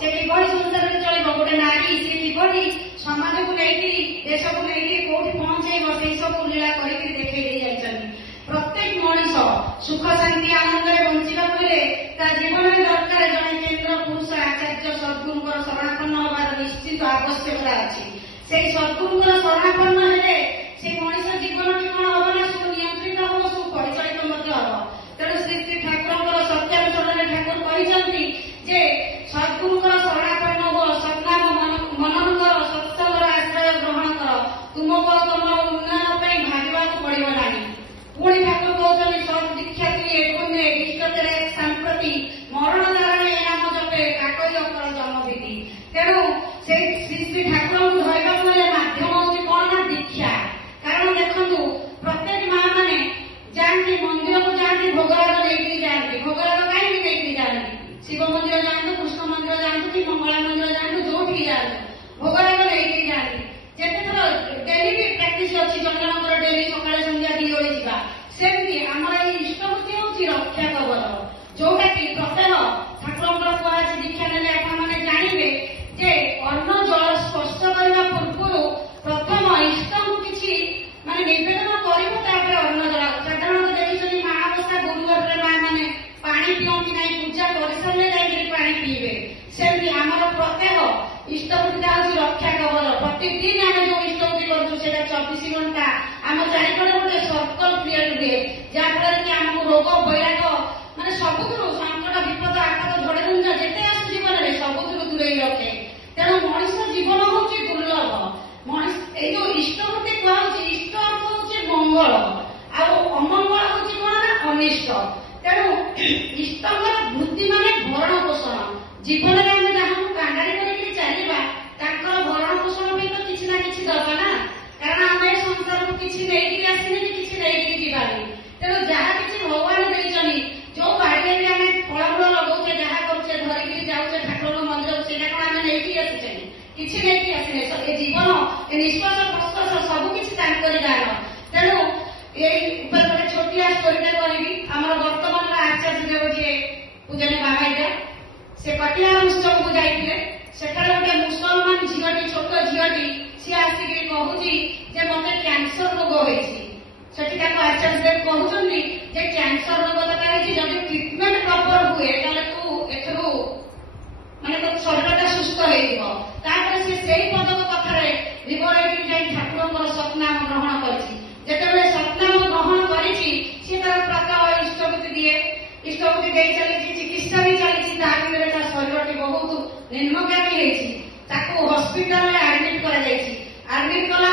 से किभଳି संसार चलिब गोटे नारी से किभଳି समाज को लेकिन देश को लेकिन कोठी पहुंचेब से सब लीला करके देखई जाइछन। प्रत्येक मनीष सुख शांति आनंद बंचा जीवन में दरकार जड़े केन्द्र पुरुष आचार्य सद्गुरुंर शरणापन्न हमार निश्चित आवश्यकता अच्छी। से सद्गुरुंर शरणापन्न हेले से मनीष जीवन की कौन हम ना सब नियंत्रित हम सब परिचालित हम। तेणु श्री श्री ठाकुर सत्यानुचरण ठाकुर कहते जे सद्गुरुंर शरणापन्न हो सत्नाम मनन कर सत्संगर आश्रय ग्रहण कर तुमको तुम उन्नयन भागवा पड़ो ना। पुणी ठाकुर कहते सब दीक्षा दिए संप्रति मरण धारण ए नाम जपे काकई अक्षर जन्म विधि। तेणु से श्री श्री ठाकुर को धरवा माध्यम हूँ कौन ना दीक्षा। कारण देखु प्रत्येक माँ मैंने जाती मंदिर को जाती भोगराग लेकिन जाती भोगराग कहीं लेकिन जाती शिव मंदिर जातु कृष्ण मंदिर जातु कि मंगला मंदिर जातु जो भी जातु भोगराग लेकिन जाती जिते थर डेली भी प्राक्ट अच्छी जन डेली सका सन्ध्या दी ओली जा सेमती आमर ये इष्टवृत्ति हूँ रक्षा कवर जोटा कि प्रत्येक ठाकुर कह दीक्षा ने आपने जानवे जे अन्न जल स्पर्श करने पूर्व प्रथम इष्ट को किसी माने निवेदन कर अन्न जल साधारण देखिए महावस्था गुरुवार माँ मैंने पानी पिंट ना पूजा कर सारे जाए पा पीबे सेमती आमर प्रत्येक इष्टवृत्ति हूँ रक्षा कवर। प्रतिदिन आम जो इष्टवृत्ति करा 24 घंटा आम चारिपटे गोटे सर्कल क्रिएट हुए जहाँफल कि आमको रोग वैराग माने सबुठ संकट विपद आपद झड़े झुंझा जिते आस जीवन में सबुठ दूरे रखे। तेणु मनीष जीवन हूँ दुर्लभ मनीष जो इष्टवृत्ति कह इष्ट अर्थ हूँ मंगल अमंगल हूँ कौन ना अनिष्ट। तेणु इष्टर वृत्ति मान भरण पोषण जीवन में आम जहाँ कांडारी करके चलवा भरण पोषण भी तो किसी ना कि दरकार ना। कारण आम संसार को किसी नहीं आसने किसी नहीं जीवानी। तेणु जहाँ किसी भगवान देते जो बाड़े भी आम फलमूल लगे जहाँ करुचे धरिकी जाऊे ठाकुर मंदिर से कौन आम नहीं आसुचे किसी नहीं आसने ये जीवन ये निश्वास प्रश्वास सबकि गार। तेणु ये गोटे छोटिया स्टोरीटा करी आम बर्तमान आचार्य देव जी पूजन बाबाईटा से कटिहार उत्सव को जाते सेठार गोटे मुसलमान झीटी छोट झीटी सी आसिक कहूँ मत कैंसर रोग होती आचार्य देव कहते कैंसर रोग दरकार जब ट्रिटमेंट प्रपर हुए तू एथरू माने तो शरीरटा सुस्थ होपर से पदक कथार रिवरेटिंग जाए ठाकुर सतनाम ग्रहण करते सतनाम ग्रहण कर इष्टवृत्ति दिए इष्टवृत्ति दे चली चिकित्सा भी चली शरीर बहुत निम्नगामी हस्पिटाल आडमिट आडमिट कला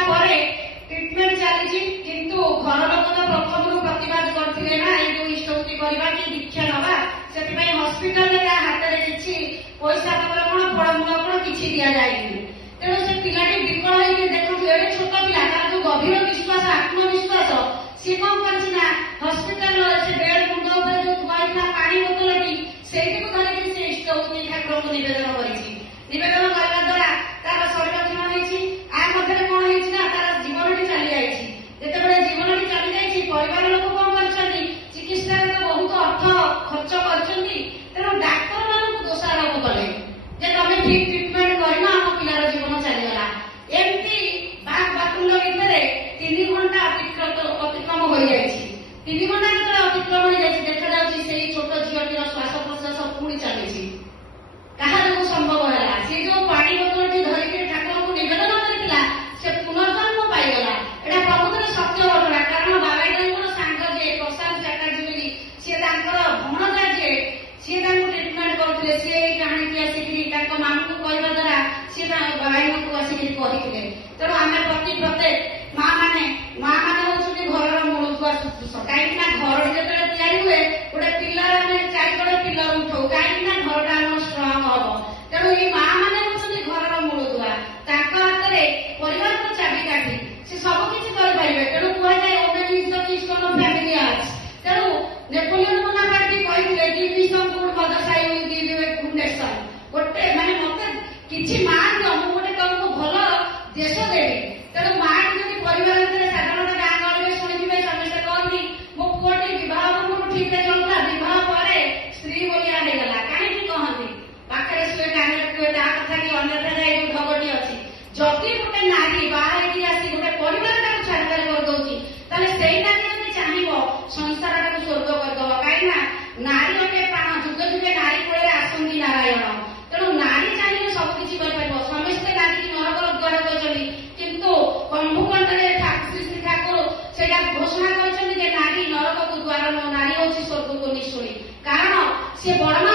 ट्रिटमेंट चली किंतु घर लोक तो प्रथम प्रतिवाद करते ना ये इष्टवृत्ति करवा कि दीक्षा नवा से हस्पिटाल हाथ में किसी पैसा पत्र कौन फलमूल कौन किसी दि जाए। तेणु से पिलाटी विकल होकर देखो एड़े छोट पिला तार जो गभीर विश्वास आत्मविश्वास सी कौन करना हस्पिटाल से बेड मुंड उपर जो थुआई पानी बोतल से धरिकी से इष्टवृत्ति ठाकुर को निवेदन करवेदन करने द्वारा तार शरीर क्षीण होती आ मध्य कौन होना तार जीवन चली जाती जिते जीवन चली जाती परिवार लोक कौन कर चिकित्सा तो बहुत अर्थ खर्च कर तेणु डाक्तर मान दोषारोप कले तुम ठीक ट्रिटमेंट कर आम पिलार जीवन चलीगला एमती बाग बातुल भितर 3 घंटा अतिक्रम हो जाए 3 घंटा अतिक्रम हो जाए देखा जाए छोट झीटर श्वास प्रश्वास पुणी चली कहा जो संभव है सी जो पानी बोतल धरिकी ठाकुर को निवेदन करता से पुनर्जन्म पाईगला एटा प्रकृत सत्य घटना। कारण बाबाई सांग जे प्रशांत चैटार्जी बोली सी भणजा जे सी ट्रिटमेंट करते सी कहानी की आसिक मामू को कहवा द्वारा सी बाबाई को आसिक कहते। तेणु आम प्रत्येक माँ मैंने हूँ घर मूलुआ कहीं घर जो हुए गोटे पिलर चारिपटे पिलर उठाऊ कहीं घरटा स्ट्रंग हम। तेणु ये माँ मैंने हूँ घर मूलुआ हाथ में परिवार को चाबिकाठी से सबकि करें। तेणु कहुए woman is the keystone of family arts. तेणु नेपोलियन बोनापार्ट कहते give me some good mothers I will give you a good nation. गोटे माने मत किछि मां दियो मु गोटे तुमको भल देश देवी। तेणु मां जब परिवार भितर साधारण गाँ गहली शुणिबे समस्ते कहती मो पुअटी विवाह पूर्व ठीक रे चलता विवाह पर स्त्री बोलिया हो गला कहीं कहती पाखे शुए कान ଯଦି ଗୋଟେ ନାରୀ ବାହା ହେଇକି ଆସି ଗୋଟେ ପରିବାରଟାକୁ ଛାଡ଼ିବାର କରିଦଉଛି, ତାହେଲେ ସେଇ ନାରୀ ଯଦି ଚାହିଁବ ସଂସାରଟାକୁ ସ୍ୱର୍ଗ କରିଦବ। କାହିଁକି ନା ନାରୀ ଗୋଟେ ପ୍ରାଣ, ଯୁଗ ଯୁଗେ ନାରୀ କୋଳରେ ଆସନ୍ତି ନାରାୟଣ। ତେଣୁ ନାରୀ ଚାହିଁଲେ ସବୁକିଛି କରିପାରିବ। ସମସ୍ତେ ନାରୀକି ନରକର ଦ୍ୱାର କହିଛନ୍ତି, କିନ୍ତୁ କମ୍ଭୁକଣ୍ଠରେ ଶ୍ରୀ ଶ୍ରୀ ଠାକୁର ସେଇଟା ଘୋଷଣା କରିଛନ୍ତି ଯେ ନାରୀ ନରକକୁ ଦ୍ୱାର ନୁହଁ, ନାରୀ ହେଉଛି ସ୍ୱର୍ଗକୁ ନିଶ୍ଚୟ। କାରଣ ସେ ବଡ